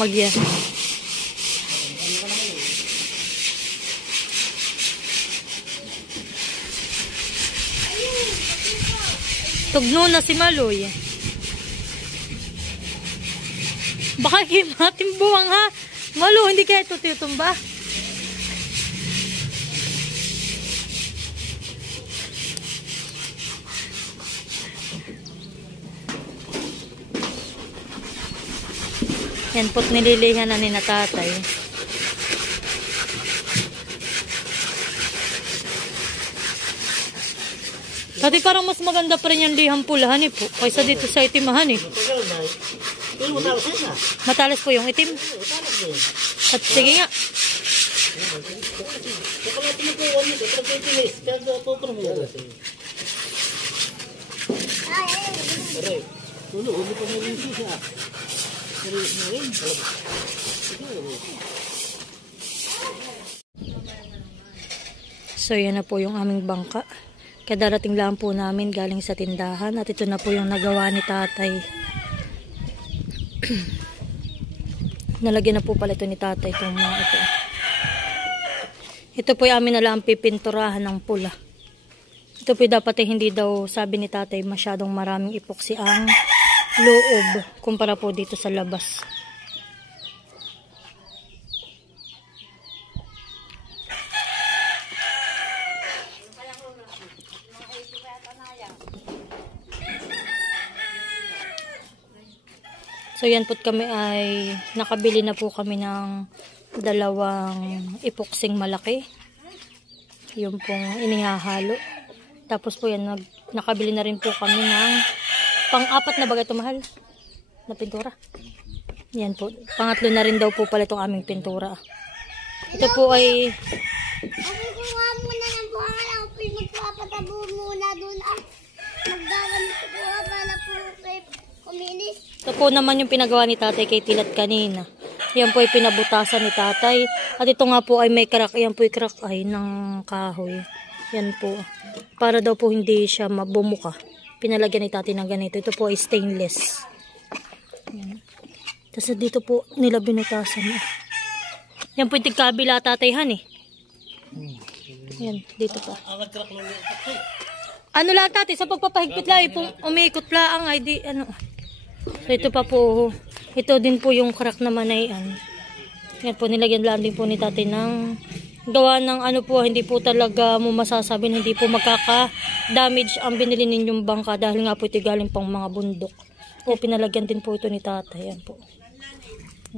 Magyan. Tugno na si Maloy. Baka kimating buwang ha. Malo, hindi kaya ito titumba. Yan po't nililihan na ni na tatay. Dati parang mas maganda pa rin yung lihang pulahan po. Kaysa dito sa itimahan eh. Matalas po yung itim. At sige nga. So yan na po yung aming bangka. Kadarating lang po namin galing sa tindahan. At ito na po yung nagawa ni tatay. Nalagyan na po pala ito ni tatay itong mga ito. Ito po yung amin na lang pipinturahan ng pula. Ito po dapat hindi daw sabi ni tatay masyadong maraming epoxy ang loob kumpara po dito sa labas. So yan po kami ay nakabili na po kami ng dalawang epoxing malaki. Yung pong inihahalo. Tapos po yan nakabili na rin po kami ng pang-apat na bagay ito mahal na pintura. Yan po. Pangatlo na rin daw po pala itong aming pintura. Ito po ay kuha muna ng buhangan ako pinagpapatabo muna doon maggagamit ko para po kuminis. ito po naman yung pinagawa ni tatay kay Tilat kanina. Yan po ay pinabutasan ni tatay. At ito nga po ay may crack. Yan po ay crack ay ng kahoy. Yan po. Para daw po hindi siya mabumuka. Pinalagyan ni tatay ng ganito. Ito po ay stainless. Yan. Tapos dito po nila binutasan. Yan po yung tigkabila tatayhan eh. Yan. Dito pa. Ano lang tatay sa pagpapahigpit lang. Umiikot lang ay di ano. So ito pa po. Ito din po yung crack naman ay yan po nilagyan lang din po ni tatay ng gawa ng ano po, hindi po talaga mo masasabi hindi po magkaka-damage ang binili ninyong bangka dahil nga po ito galing pang mga bundok. Po pinalagyan din po ito ni tatay. Yan po.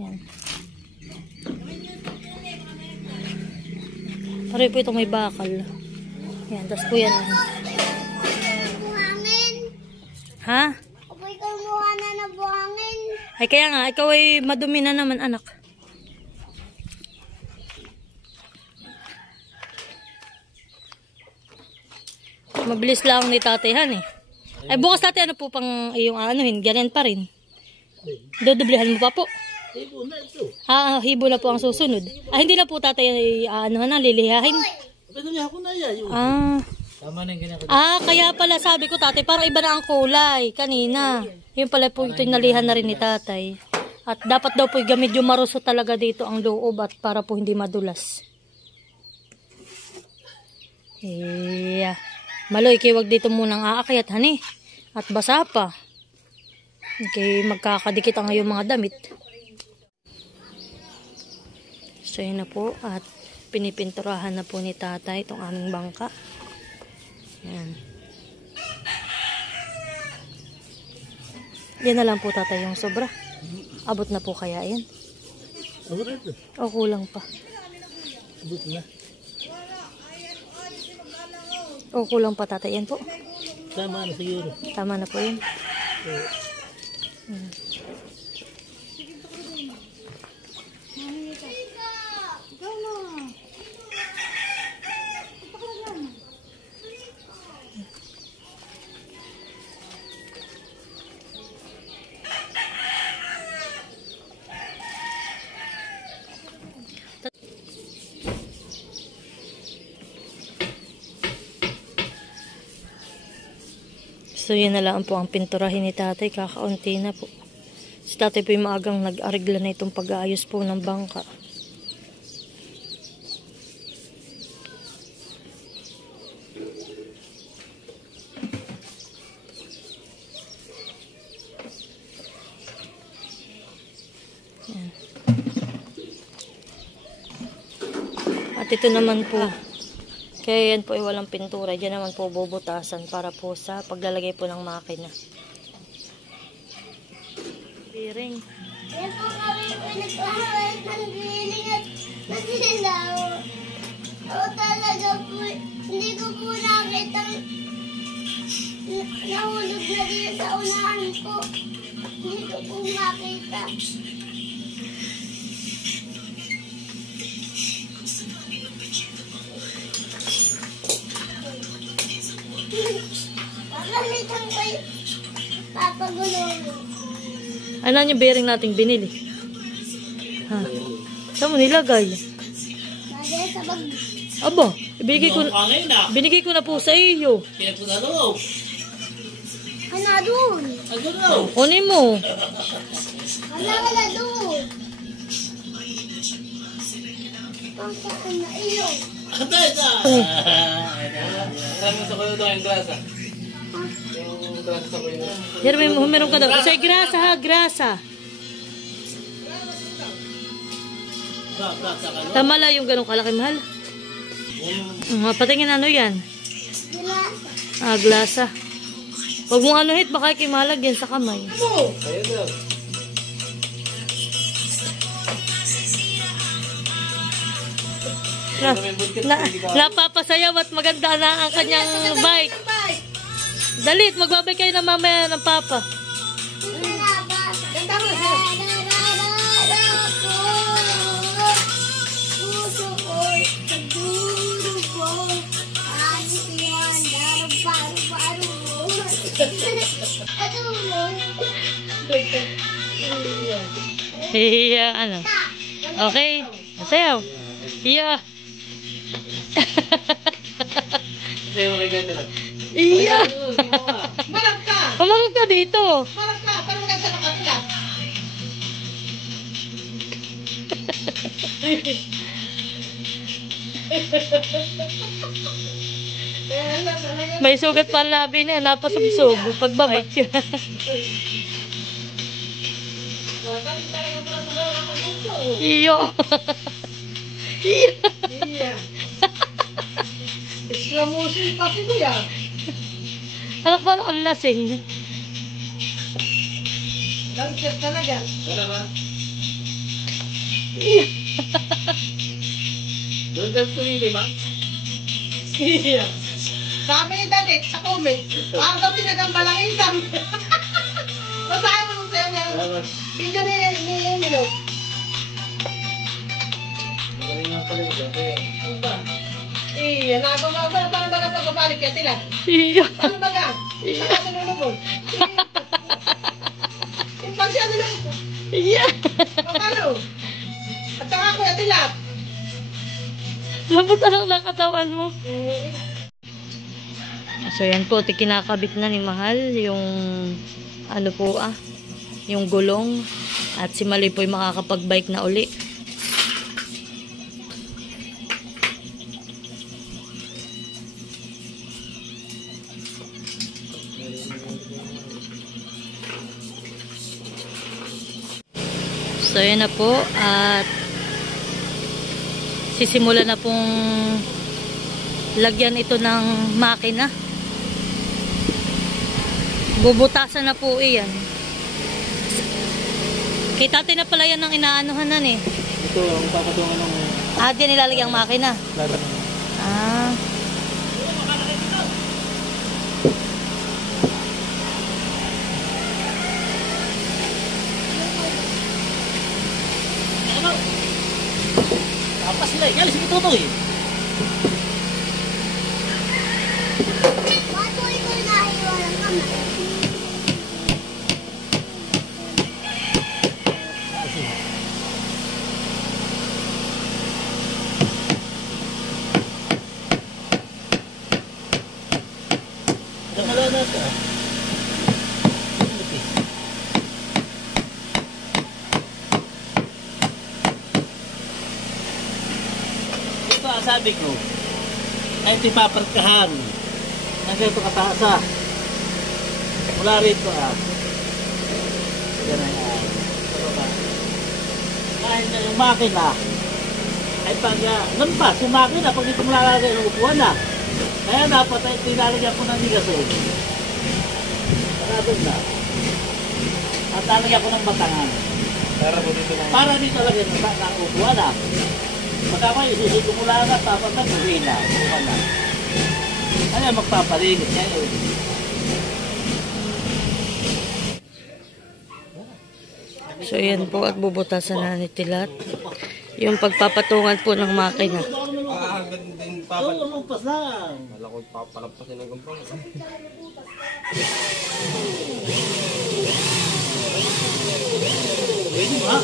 Yan. Pare po ito may bakal. Yan, tapos po yan. Buhangin. Ha? Apoy kumuha na ng buhangin. Ay kaya nga, ikaw ay madumi na naman anak. Mabilis lang ni tatayhan eh. Ay bukas tatay ano po pang iyong anuhin, ganyan pa rin. Dodoblehan mo pa po. Hibo na ito. Hibo na po ang susunod. Hindi na po tatay lilihahin. Pinuli ako na yan. Tama na yung ganyan ko. Kaya pala sabi ko tatay, parang iba na ang kulay kanina. Yung pala po ito nalihan na rin ni tatay. At dapat daw po gamit yung maruso talaga dito ang loob at para po hindi madulas. Yeah. Maloy, kaya wag dito munang aakyat, hani. At basa pa. Okay, magkakadikit ang ngayong mga damit. So, yun na po. At pinipinturahan na po ni tatay itong aming bangka. Yan. Yan na lang po tatay yung sobra. Abot na po kaya yan? Abot na ito. O kulang pa? Abot na. O kulang pa tatay yan po? Tama na siguro. Tama na po yun. So yun na lang po ang pinturahin ni tatay, kakaunti na po. Si tatay po yung maagang nag-arigla na itong pag-aayos po ng bangka. Yan. At ito naman po, kaya yan po ay walang pintura. Diyan naman po bubutasan para po sa paglalagay po ng makina. Biring. Yan po kami pinagkahawit ng biling at nasilaw. O talaga po, hindi ko po nakita nahulog na dito sa unahan po. Hindi ko po makita. Papalitan ko yung papagulong. Ano yung bearing nating binili? Ha? Saan mo nilagay? Lagay sa bag. Aba, binigay ko na po sa iyo. Ano doon? Kunin mo. Wala doon. Ang saan na iyo? Yan, meron ka daw. Isa'y grasa ha, grasa. Tama lang yung ganong kalaki, mahal. Patingin ano yan? Gilasa. Glasa. Huwag mong anuhit, baka kimalag yan sa kamay. Napapasayaw at maganda na ang kanyang bike. Dalit, magbabay kayo na mamaya ng papa. Iya, ano? Okay, masayaw. Iya. Iya. Marag ka! Umarag ka dito. Marag ka! Parang ka sa nakakila. May sugat pa ang labi niya, napasubsob. Pagbabay siya. Iyo. Iyo. Iya. Islamusin pa si Kuya. Anak ba ang lasing? Langkit talaga. Wala ba? Iyo. Doon ka tumili, ma? Iya. Sabi ni Dalit sa comment, ang gabi nagambalang isang. Basahin mo nung sa'yo niya. Video ni Emilio. Magaling nga pala yung gabi. Ano ba? Iya, nagumagala. Paano ba napagpapalik kaya sila? Iyo. Paano ba nga? Saka sinulubog. Yung pag siya nila. Iyo. Paano? At saka kuya tilap. Lambot alang ng katawan mo. So yan po, kinakabit na ni Mahal yung ano po yung gulong at si Mali po ay makakapag-bike na uli. So yan na po at sisimula na pong lagyan ito ng makina. Bubutasan na po iyan. Kita natin na pala yan ng inaanuhanan eh. Ito, ang papatungan ng Diyan nilalagyan ang makina. laban. Ah. Tapas sila, galis si Tutoy. Bato ito nahiwa ng kamay. Damala na ito. sabi ko, ay ito ipaparkahan. Nang ganito kataas mula rito Yan na yan. Kahit na yung makina, ay pag lampas yung makina, pag dito malalagay ng upuan Kaya dapat ay tinalagyan ko ng ligason. Doon na. At lalagyan ko ng batangan. Para dito lagyan ng upuan Pagka may isusunod ko mula tapos na buhay na. Kaya magpapaligid kayo. So yan po at bubutasan na ni Tilat. Yung pagpapatungan po ng makina. Lumampas lang. Wala ko papalampasin ng gampang. Pwede ba?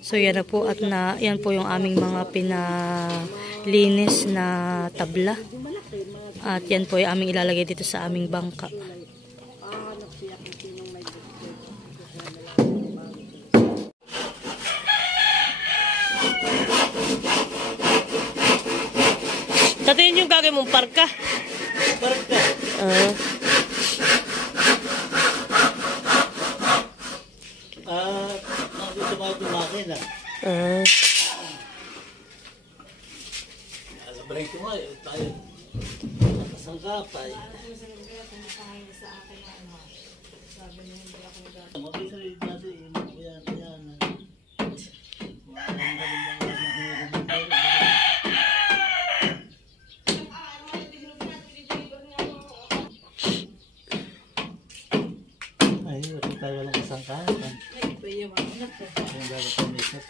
So yan na po at yan po yung aming mga pinalinis na tabla. At yan po yung aming ilalagay dito sa aming bangka. Tatiin yung gagawin mong parka. Parka. Nandito mga tumakin Alabray ko nga tayo. Kasangkapay. Mabisay natin yan. Ay, wala tayo walang kasangkapan. Yung dapat ang makeup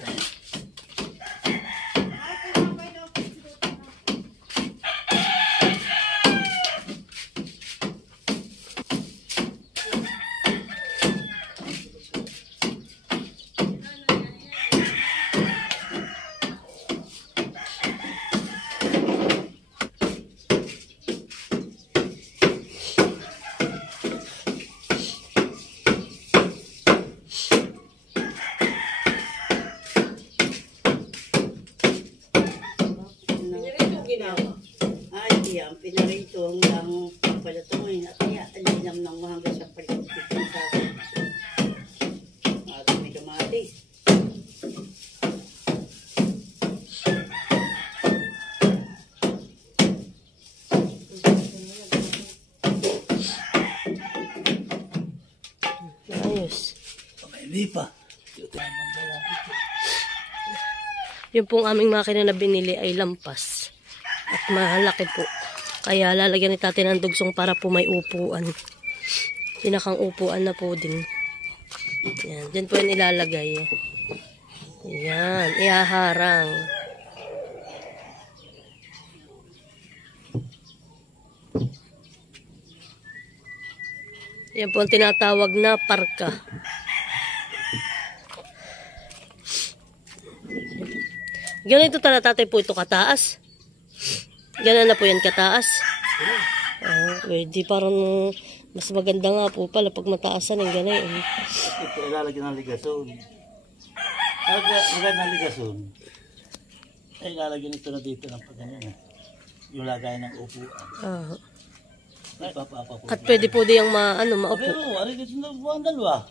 Ang pinarito hanggang palatungin at kaya alinam ng hanggang sa pagkakit sa marami kamatis. Ayos. Hindi pa. Yung pong aming makina na binili ay lampas. At malaki po. Kaya lalagyan ni Tate ng dugsong para po may upuan. Pinakang upuan na po din. Yan. Diyan po yan ilalagay. Yan. Ihaharang. Yan po ang tinatawag na parka. Ganito tala Tatay po ito kataas. Ganun na po yan kataas. Pwede parang mas maganda nga po pala pag mataasan yung ganun. Ito ilalagyan ng ligason. Lagyan ng ligason. Ay ilalagyan ito na dito ng pagganyan. Yung lagay ng upuan. Ay papapa po. At pwede po diyang maupo. Pero ari dito na buwan dalawa.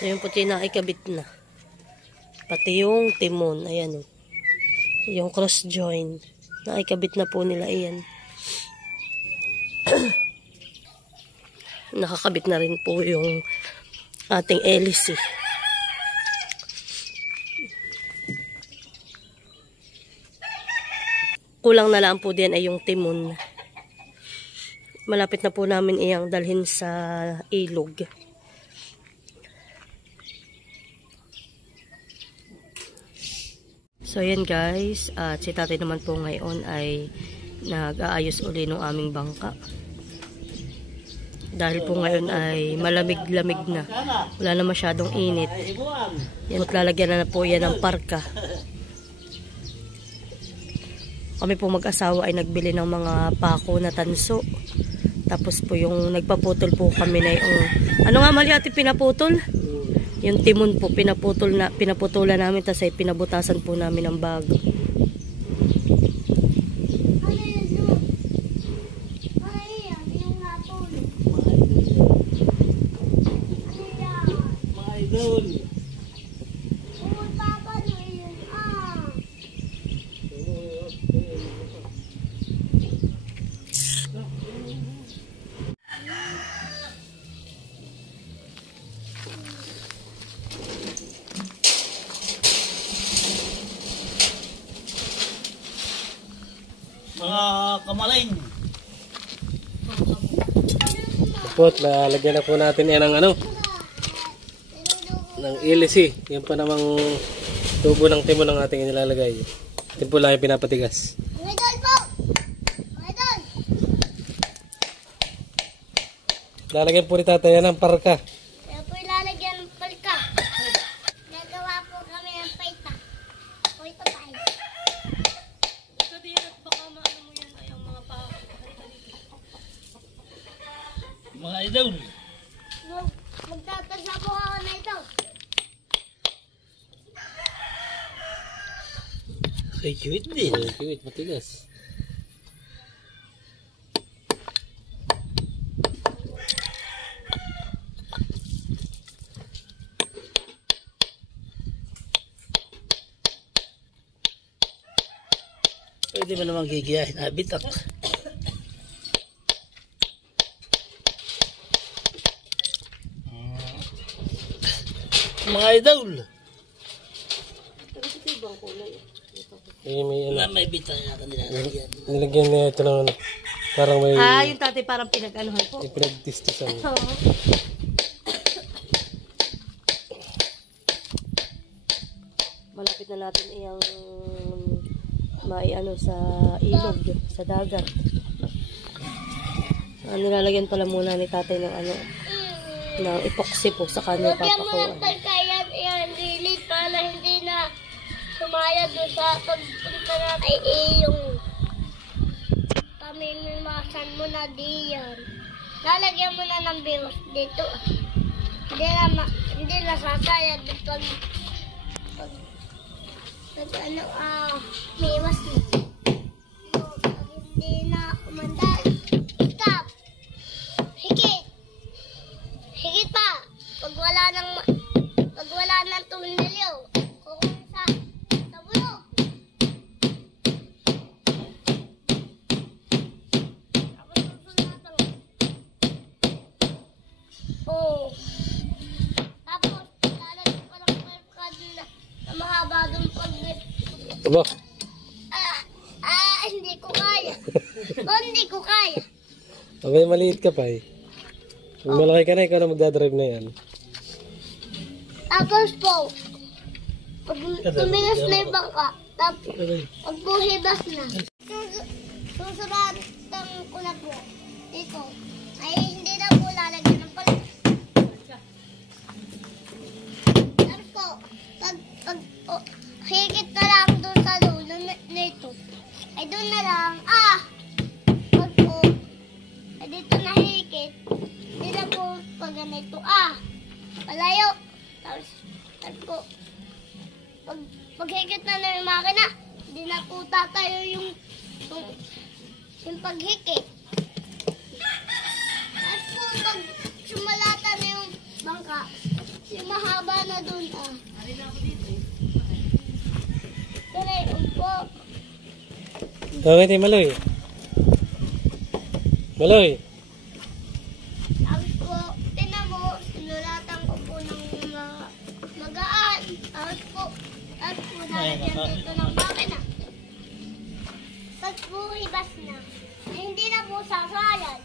So yung puti na ikabit na. Pati yung timon. Ayan o. Yung cross joint. Naikabit na po nila. Ayan. Nakakabit na rin po yung ating hélice. Kulang na lang po din ay yung timon. Malapit na po namin iyang dalhin sa ilog. So yan guys, at si tatay naman po ngayon ay nag-aayos uli ng aming bangka. Dahil po ngayon ay malamig-lamig na. Wala na masyadong init. Yan, at lalagyan na po yan ng parka. Kami po mag-asawa ay nagbili ng mga pako na tanso. Tapos po yung nagpaputol po kami na yung... Ano nga mali ate pinaputol? Yung timon po pinaputulan namin, tapos ay pinabutasan po namin ng bago. Mga idol. Mga kamaling. Tapos, lalagyan na po natin yan ng ano, ng hélice. Yan pa namang tubo ng timon ng ating inilalagay. Ito po lang yung pinapatigas. Idol po! Idol! Lalagyan po ni tatay yan ng parka. Kaya po ilalagyan ng palka. Nagawa po kami ng paita. O ito pa ay. Mga idol. Magtatasa po ako na ito. Ay, cute din. Wait, matigas. Pwede mo naman gigiyahin. Bitak. Mga idol. May ano, May bitang yata nilalagyan. nilagyan niya ito ng ano, parang may Yung tatay parang pinag-anuhan po. pinagtistisan. Malapit na natin iyang maiano sa ilog, sa dagat. Nilalagyan pala muna ni tatay ng ano, ng epoxy po sa kanya Lagyan mo ng papakuan. palka yan lilit para hindi na sumaya doon sa pagpunta na kay yung pamimimasan mo na diyan. Lalagyan mo na ng biwas dito. Hindi na sasaya doon pag ano, miwas mo. Pag hindi na umandal. Stop! Higit! Higit pa! Pag wala ng tumilyo, kukunin sa bulok. Tapos susunatan. Oh. Tapos, lalagyan pa ng card na mahaba doon pag... Aba, Hindi ko kaya. Hindi ko kaya. abay maliit ka pa eh. Kung malaki ka na, ikaw na magdadrive na yan. Tapos po, pag tumigas na yung bangka, tapos pag buhibas na, susuratan ko na po dito. Ay hindi na po lalagyan ng palit. Tapos po, pag higit na lang doon sa dulo nito, ay doon na lang, pag po, ay dito na higit, hindi na po pag ganito, palayo. Tapos po, pag higit na yung makina, hindi na po tatayo yung paghikit. Tapos po, pag sumalata na yung bangka, yung mahaba dun ah. Tara, umpo. Okay, tayo Maloy. Maloy. Tapos po, tinan mo, sinulatan ko po ng magaan. Tapos po, nalagyan dito ng makina. Pag po hibas na, hindi na po sasayan.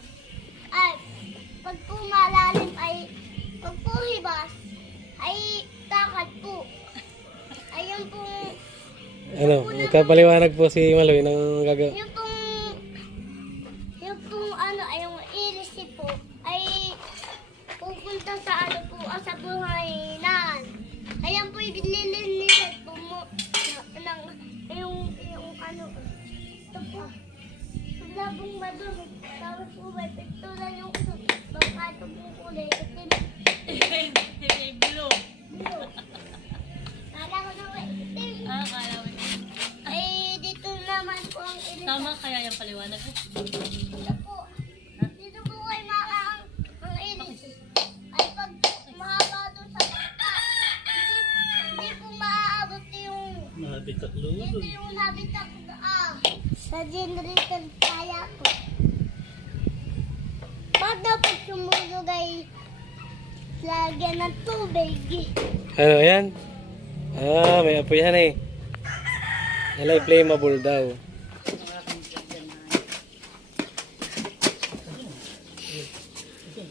Ay, pag po malalim ay, pag po hibas, ay takad po. Ayun po, Ano, magkapaliwanag po si Maloy ng gagawin. yung pong ano, ay yung iris po, ay pupunta sa ano po, sa buhayinan. Ayan po, ililinilit po mo, yung ano, ito po, wala pong madumi. Tapos po, may piktura yung baka ito po kulay, itim. Blue. Kala ko na itim. Kala mo. Ay, dito naman po ang iris. Tama kaya yung paliwanag mo? Dito po. Dito po kay Mama ang iris. Ay, pag mahaba doon sa mata, hindi po maaabot yung Nabitak dito lulo. yung habitak sa generator kaya ko. Pag dapat sumulog ay lagyan ng tubig. Ano yan? Ah, may apoy yan eh. Alay, flammable daw.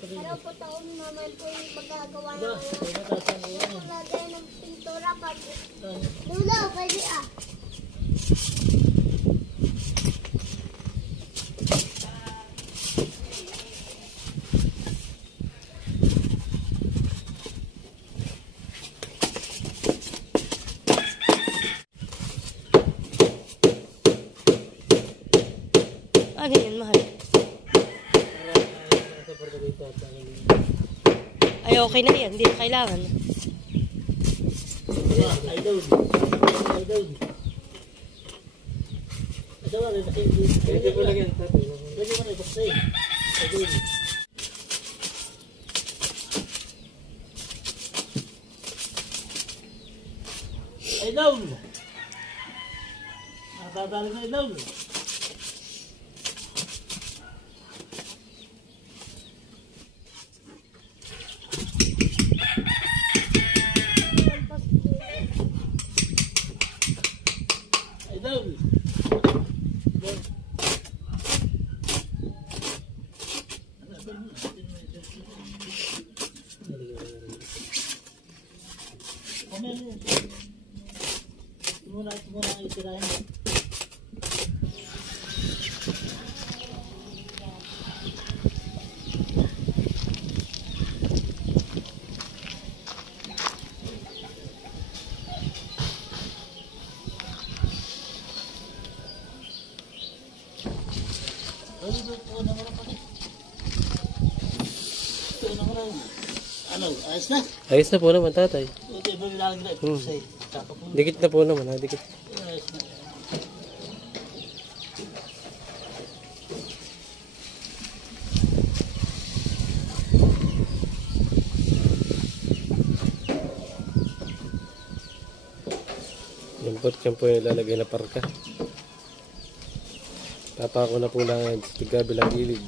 Pero po taon naman po yung magagawa ng lagay ng pintura pag lula, pwede ah. Ano yun, mahal? Ay, okay na yan. Hindi na kailangan. Ay doon. Ay doon. Asawa rin kasi Pwede po lang yan, tatay. pwede mo na ipaksayin. Ay doon. Ay doon. Nakatatalig na ay doon. Ay doon. Ito muna ang itirahin mo. Ano, ayos na? Ayos na po naman, tatay. Ito yung bilang na ipusay. Tapos po. Dikit na po naman, ha? Dikit. Ayos na. Yan po yung lalagay na parka. Papako na po lang sa kabilang gilid.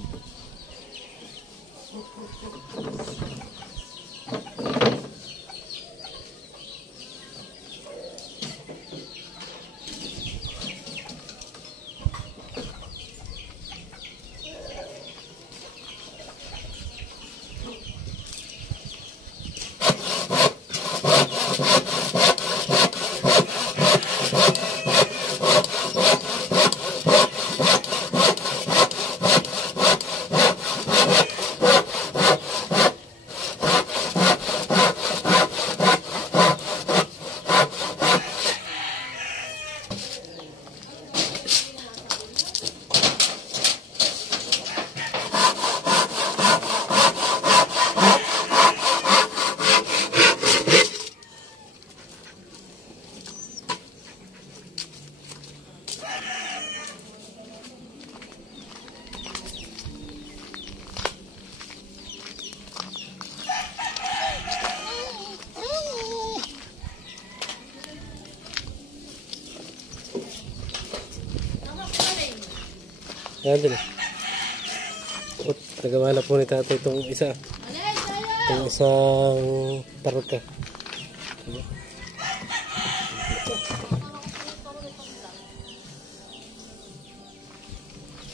Yan din. At nagawa na po ni tatay itong isa. Itong isang parka.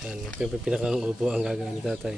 Yan, pinakang upo ang gagawin ni tatay.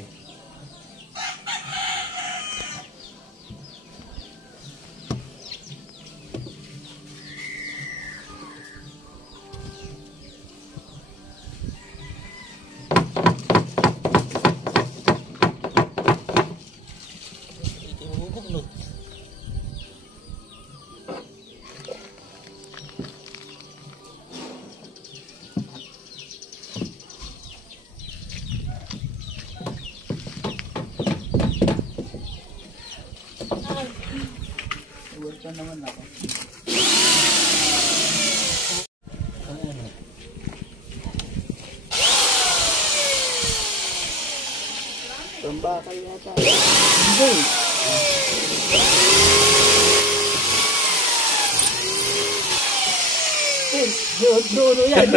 Uno yan.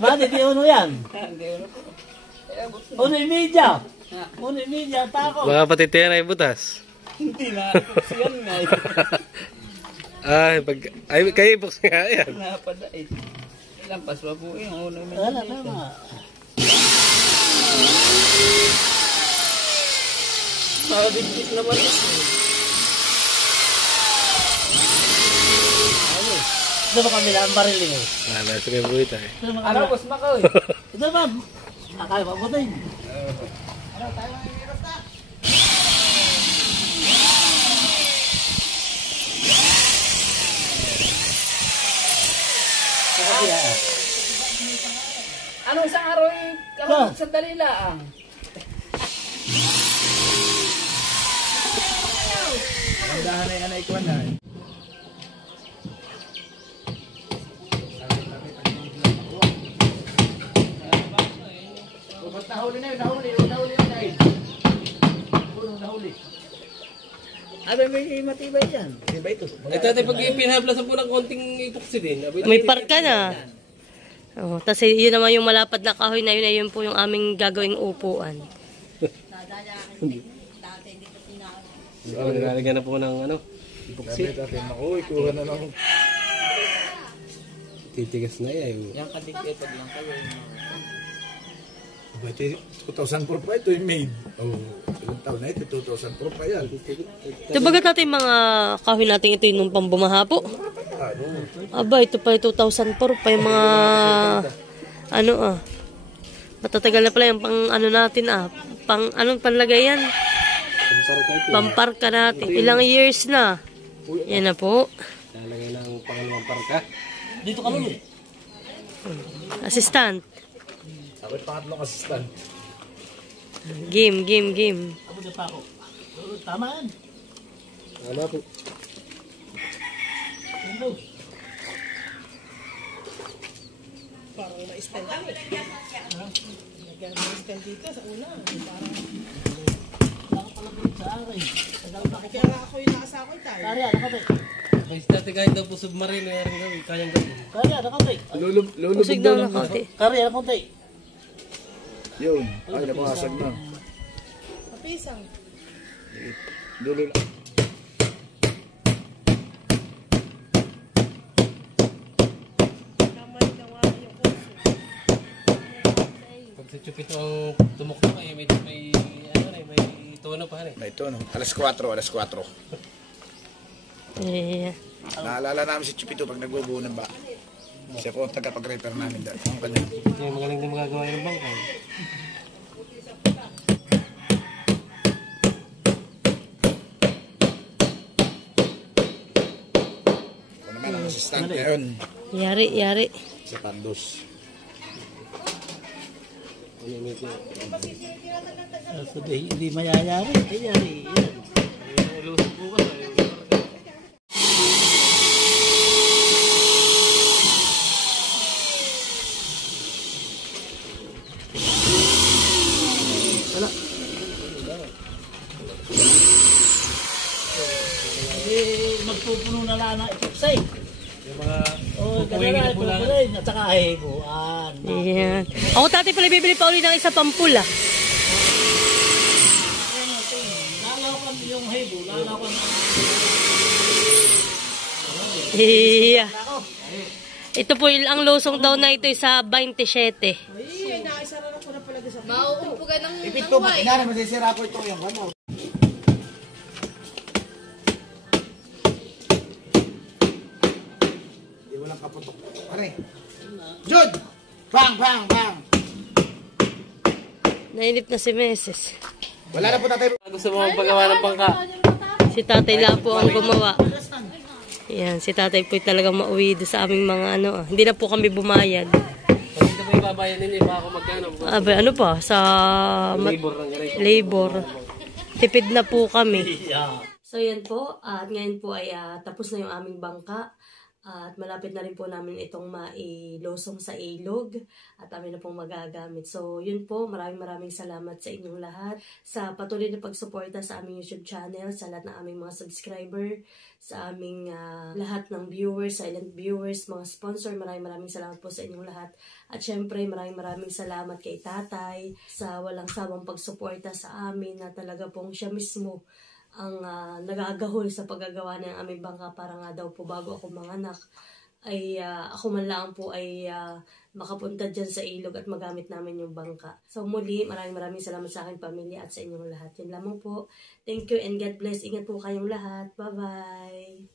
Bakit di uno yan? Uno yung media. Uno yung media, tako. Mga patitiyan ay butas. Hindi na. Siyan nga. Ay, kayo ipoks nga yan. Napadait. Lampas pa po yung uno. Wala, tama. Mabigit naman ito. Ito ba kami lang barili mo? Nasa may buhay tayo. Ano, boss Makaw? Ito ba? Akala mabutin. Ano isang araw yung kamot sa dalila? Dahan na yung anay ko na. Nahuli na yun, nahuli na yun. Nahuli. Abay, may matibay yan. Matibay ito. Ay tatay, pag ipinhablasan po ng konting epoxy din. May parka na. Oh, tapos yun naman yung malapad na kahoy na yun, ayun po yung aming gagawing upuan. Nilalagyan na po ng ano, epoxy. Kuha na lang. Titigas na yan. Yung kadikit, pag lang kayo. 2004 pa ito yung made. Oh, ilang taon na ito, 2004 pa yan. Dibagat natin mga kahoy natin ito yung pang bumaha po. Aba, ito pa 2004 pa yung mga matatagal na pala yung pang ano natin pang anong panlagay yan? Pamparka natin. Ilang years na. Yan na po. Lalagay ng pangalawang parka. Dito ka lulu. Assistant. Sabi pangatlong assistant. Game. Ako na pa ako. Tama yan. Ano po? Parang na-stand kami. Na-stand dito sa una. Kaya nga ako yung nakasakoy tayo. Kaya, nakatay. Guys, dati kahit daw po submarine na rin gawin. Kayang gawin. Kaya, nakatay. Lulubog Usig daw daw na kaunti. Kaya, nakatay. Yun. Ay, napakasag na. Kapisang. Dulo lang. Pag sa chupito ang tumuktok ay may tono pa rin. May ito, no? Alas 4. Eh, Naalala namin si Chupito pag nagbubuo ng ba. Siya po ang tagapag-repair namin dahil. Ang kanya. Yung magaling na magagawa ng bangkay. Ako naman ang assistant ngayon. yari. Si Pandos. So, hindi mayayari. Ayari. Lusog po ka. Magpupuno na lang ng epoxy. Yung mga Oh, pupuwing ganun na na, bulangan. pupuwing. At saka higuan. Ayan. Ako tatay pala bibili pa uli ng isa pang pula. Lalakan yung higo, lalakan Iya. Ito po ang lusong daw na ito sa 27. Ay, naisara na ko na pala sa Mauumpugan ng Ipito, inari, masisira ko ito yung ano. Hindi mo lang kaputok. Pare. Jude! Bang, bang, bang! Nainip na si Meses. Wala na po tatay. Gusto mo magpagawa ng bangka? Si tatay lang po ang gumawa. Yan, si tatay po talagang mauwi doon sa aming mga ano. Hindi na po kami bumayad. Pag hindi mo ibabayan nila, baka kung magkano. Abe, ano pa? Sa Labor ng ganito. labor. Tipid na po kami. Yeah. So yan po, at ngayon po ay tapos na yung aming bangka. At malapit na rin po namin itong mailosong sa ilog. At amin na pong magagamit. So yun po, maraming salamat sa inyong lahat. Sa patuloy na pagsuporta sa aming YouTube channel, sa lahat ng aming mga subscriber, sa aming lahat ng viewers, silent viewers, mga sponsor, maraming salamat po sa inyong lahat. At syempre, maraming salamat kay tatay sa walang sawang pagsuporta sa amin na talaga pong siya mismo ang nagagahol sa paggagawa ng aming bangka para nga daw po bago ako manganak ay ako man lang po ay makapunta dyan sa ilog at magamit namin yung bangka. So muli, maraming salamat sa aking pamilya at sa inyong lahat. Yun lamang po. Thank you and God bless. Ingat po kayong lahat. Bye-bye!